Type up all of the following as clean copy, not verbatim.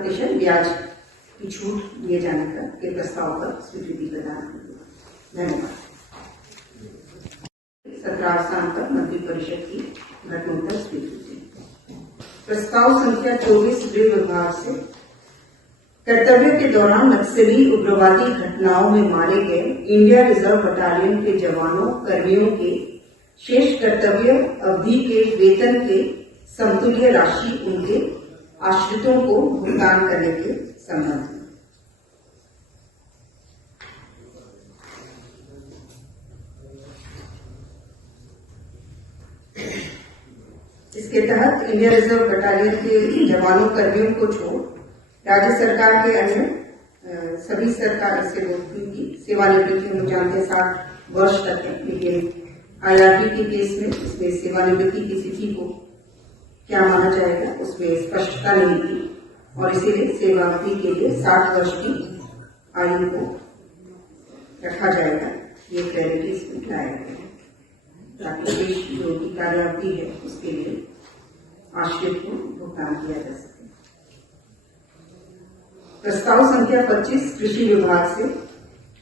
7% ब्याज की छूट दिए जाने के प्रस्ताव पर स्वीकृति प्रदान की। धन्यवाद। 17 स्थान पर मंत्रिपरिषद की घटनोत्तर स्वीकृति। प्रस्ताव संख्या 24 गृह विभाग से कर्तव्य के दौरान नक्सली उग्रवादी घटनाओं में मारे गए इंडिया रिजर्व बटालियन के जवानों कर्मियों के शेष कर्तव्य अवधि के वेतन के समतुल्य राशि उनके आश्रितों को भुगतान करने के संबंध में। इसके तहत इंडिया रिजर्व बटालियन के जवानों कर्मियों को छोड़ राज्य सरकार के अन्य सभी सरकारी सेवकों की सेवानिवृत्ति हम जानते हैं 60 वर्ष तक है, लेकिन IRP के केस में इसमें सेवानिवृत्ति की तिथि को क्या माना जाएगा उसमें स्पष्टता नहीं थी और इसीलिए सेवावधि के लिए 60 वर्ष की आयु को रखा जाएगा। ये क्लैरिटी इसमें लाया गया है ताकि देश की जो कार्यावधि है उसके लिए आश्रित को भुगतान किया जा सके। प्रस्ताव संख्या 25 कृषि विभाग से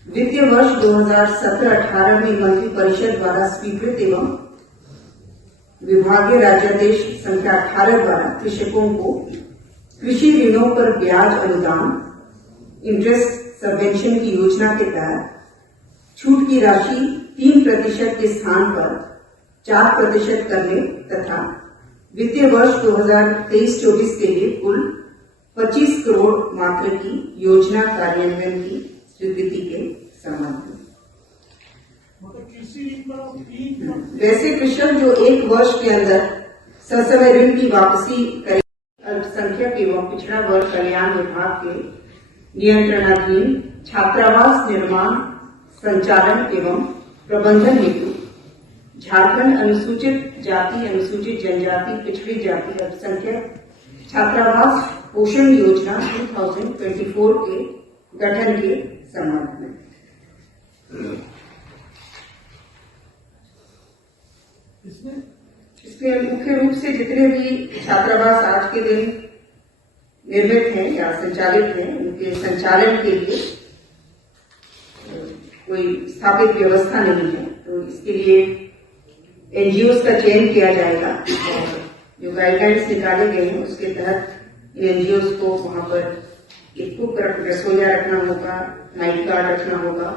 वित्तीय वर्ष 2017-18 में मंत्रिपरिषद द्वारा स्वीकृत एवं विभागीय राज्यादेश संख्या 18 द्वारा कृषकों को कृषि ऋणों पर ब्याज अनुदान इंटरेस्ट सबवेंशन की योजना के तहत छूट की राशि 3% के स्थान पर 4% करने तथा वित्तीय वर्ष 2023-24 के लिए कुल 25 करोड़ मात्रा की योजना कार्यान्वयन की स्वीकृति के संबंध में। वैसे कृषक जो 1 वर्ष के अंदर ससमय ऋण की वापसी करे अल्पसंख्यक एवं पिछड़ा वर्ग कल्याण विभाग के नियंत्रणाधीन छात्रावास निर्माण संचालन एवं प्रबंधन हेतु झारखंड अनुसूचित जाति अनुसूचित जनजाति पिछड़ी जाति अल्पसंख्यक छात्रावास पोषण योजना 2024 के गठन के संबंध में। इसमें मुख्य रूप से जितने भी छात्रावास आज के दिन निर्मित हैं या संचालित हैं उनके संचालन के लिए कोई स्थापित व्यवस्था नहीं है, तो इसके लिए NGOs का चयन किया जाएगा और जो गाइडलाइंस निकाले गए हैं उसके तहत NGOs को वहां पर एक कुक रसोईया रखना होगा, नाइट गार्ड रखना होगा,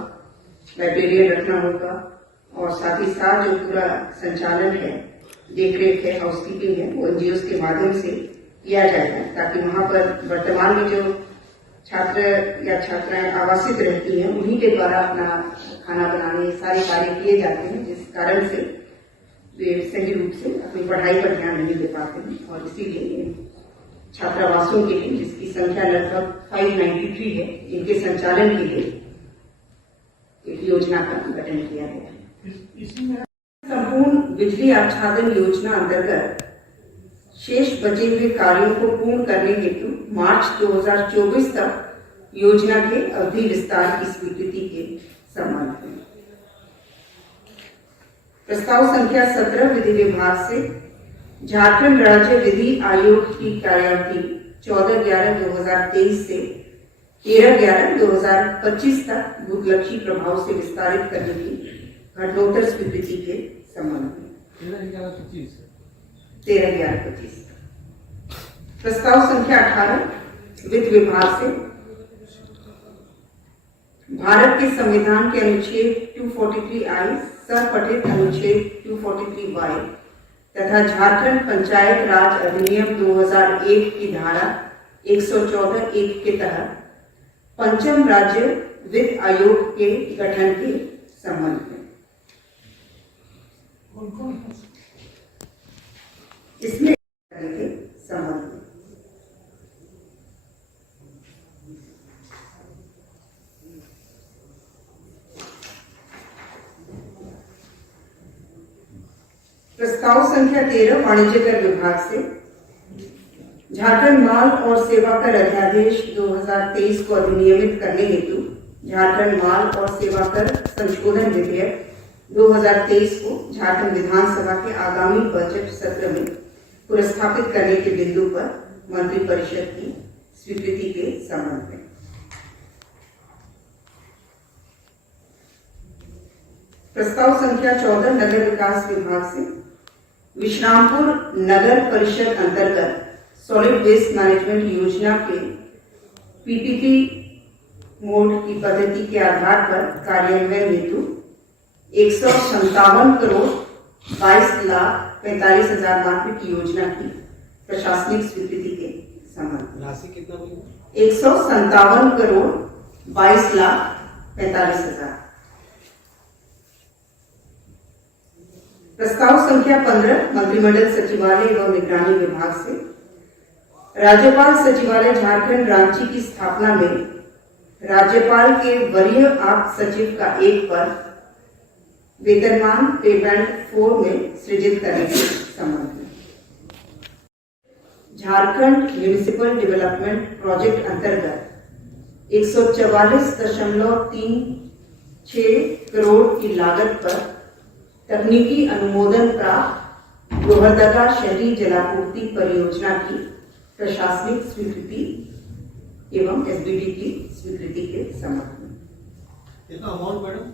लाइब्रेरियन रखना होगा और साथ ही साथ जो पूरा संचालन है, देखरेख है, हाउसकीपिंग है वो NGOs के माध्यम से किया जाएगा ताकि वहां पर वर्तमान में जो छात्र या छात्राएं आवासित रहती हैं उन्हीं के द्वारा अपना खाना बनाने सारे कार्य किए जाते हैं, जिस कारण से वे सही रूप से अपनी पढ़ाई पर ध्यान नहीं दे पाते हैं और इसीलिए छात्रावासों के लिए जिसकी संख्या लगभग 593 है इनके संचालन के लिए एक योजना का गठन किया गया है। संपूर्ण बिजली आच्छादन योजना अंतर्गत शेष बचे हुए कार्यों को पूर्ण करने हेतु मार्च 2024 तक योजना के अवधि विस्तार की स्वीकृति के संबंध में। प्रस्ताव संख्या 17 विधि विभाग से झारखंड राज्य विधि आयोग की कार्यावधि 14/11/2023 से 13/11/2025 तक भूतलक्षी प्रभाव से विस्तारित करने की घटनोत्तर स्वीकृति के संबंध में। 13/11/25। प्रस्ताव संख्या 18 वित्त विभाग से भारत के संविधान के अनुच्छेद 243I सपठित अनुच्छेद 243Y तथा झारखंड पंचायत राज अधिनियम 2001 की धारा 114(1) के तहत पंचम राज्य वित्त आयोग के गठन के संबंध में। इसमें के संबंध में प्रस्ताव संख्या 13 वाणिज्य कर विभाग से झारखंड माल और सेवा कर अध्यादेश 2023 को अधिनियमित करने हेतु झारखंड माल और सेवा कर संशोधन विधेयक 2023 को झारखंड विधानसभा के आगामी बजट सत्र में पुरस्कृत करने के बिंदु पर मंत्रिपरिषद की स्वीकृति के संबंध में। प्रस्ताव संख्या 14 नगर विकास विभाग से विश्रामपुर नगर परिषद अंतर्गत सॉलिड वेस्ट मैनेजमेंट योजना के पीपीपी मोड की पद्धति के आधार पर कार्यान्वयन हेतु 157 करोड़ 22,45,000 मात्र की योजना की प्रशासनिक स्वीकृति के संबंध। राशि कितना हुई? 157 करोड़ 22,45,000। प्रस्ताव संख्या 15 मंत्रिमंडल सचिवालय एवं निगरानी विभाग से राज्यपाल सचिवालय झारखंड रांची की स्थापना में राज्यपाल के वरीय आप्त सचिव का एक पद वेतनमान पेमेंट 4 में सृजित करने के संबंध में। झारखंड म्यूनिसिपल डेवलपमेंट प्रोजेक्ट अंतर्गत 144.36 करोड़ की लागत पर तकनीकी अनुमोदन प्राप्त लोहरदगा शहरी जलापूर्ति परियोजना की प्रशासनिक स्वीकृति एवं एसबीडी की स्वीकृति के संबंध में। कितना अमाउंट मैडम?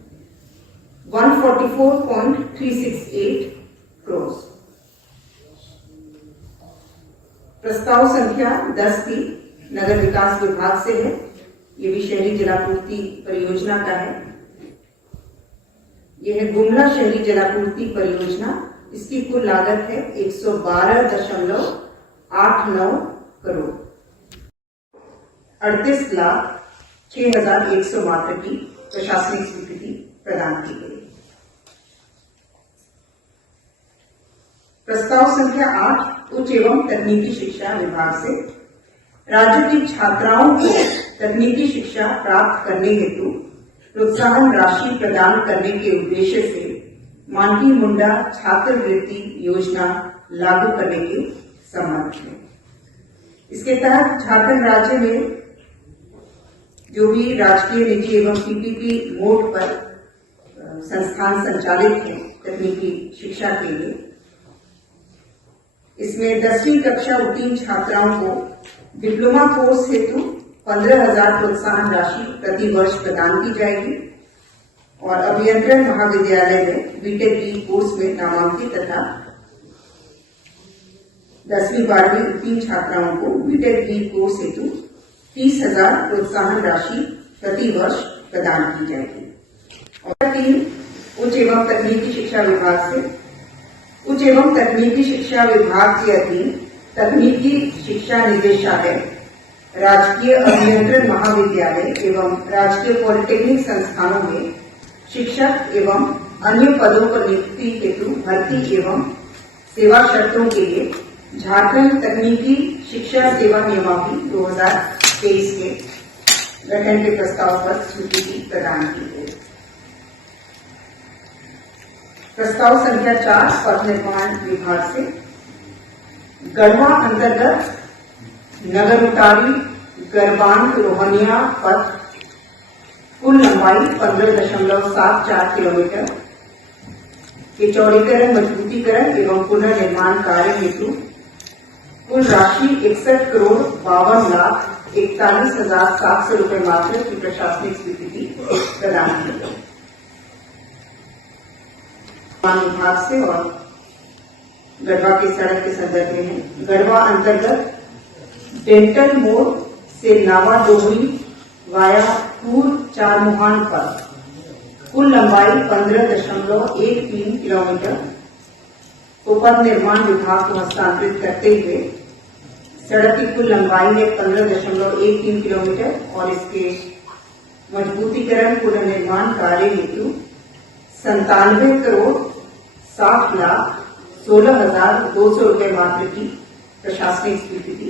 144.368 करोड़। प्रस्ताव संख्या 10 की नगर विकास विभाग से है। ये भी शहरी जलापूर्ति परियोजना का है। यह है गुमला शहरी जलापूर्ति परियोजना। इसकी कुल लागत है 112.89 करोड़। 38,06,100 मात्र की प्रशासनिक स्वीकृति प्रदान की गई। प्रस्ताव संख्या 8 उच्च एवं तकनीकी शिक्षा विभाग से राज्य की छात्राओं को तकनीकी शिक्षा प्राप्त करने हेतु प्रोत्साहन राशि प्रदान करने के उद्देश्य से मानकी मुंडा छात्रवृत्ति योजना लागू करने के संबंध में। इसके तहत झारखंड राज्य में जो भी राजकीय निजी एवं पीपीपी मोड पर संस्थान संचालित हैं तकनीकी शिक्षा के लिए, इसमें 10वीं कक्षा उत्तीर्ण छात्राओं को डिप्लोमा कोर्स हेतु 15,000 प्रोत्साहन राशि प्रति वर्ष प्रदान की जाएगी और अभियंत्रण महाविद्यालय में बीटेक बी कोर्स में नामांकित तथा 10वीं 12वीं उत्तीर्ण छात्राओं को बीटेक बी कोर्स हेतु 30,000 प्रोत्साहन राशि प्रति वर्ष प्रदान की जाएगी। और 3 उच्च एवं तकनीकी शिक्षा विभाग से उच्च एवं तकनीकी शिक्षा विभाग के अधीन तकनीकी शिक्षा निदेशालय, राजकीय अभियंत्रण महाविद्यालय एवं राजकीय पॉलिटेक्निक संस्थानों में शिक्षक एवं अन्य पदों पर नियुक्ति हेतु भर्ती एवं सेवा शर्तों के लिए झारखंड तकनीकी शिक्षा सेवा नियमावली 2023 के गठन के प्रस्ताव पर स्वीकृति प्रदान की गई। प्रस्ताव संख्या 4 पथ निर्माण विभाग से गढ़वा अंतर्गत नगर उटारी गरबान रोहनिया पथ कुल लंबाई 15.74 किलोमीटर के चौड़ीकरण, मजबूतीकरण एवं पुनर्निर्माण कार्य हेतु कुल राशि 61 करोड़ 52,41,700 रुपए मात्र की प्रशासनिक स्वीकृति प्रदान की गई। विभाग से और गढ़वा की सड़क के संदर्भ में है। गढ़वा अंतर्गत डेंटल मोड़ से नावा डोगरी वाया पूर चारमुहान पर कुल लंबाई 15.13 किलोमीटर को पथ निर्माण विभाग को हस्तांतरित करते हुए सड़क की कुल लंबाई है 15.13 किलोमीटर और इसके मजबूतीकरण पुनर्निर्माण कार्य हेतु 97 करोड़ 60,16,200 रुपए मात्र की प्रशासनिक स्वीकृति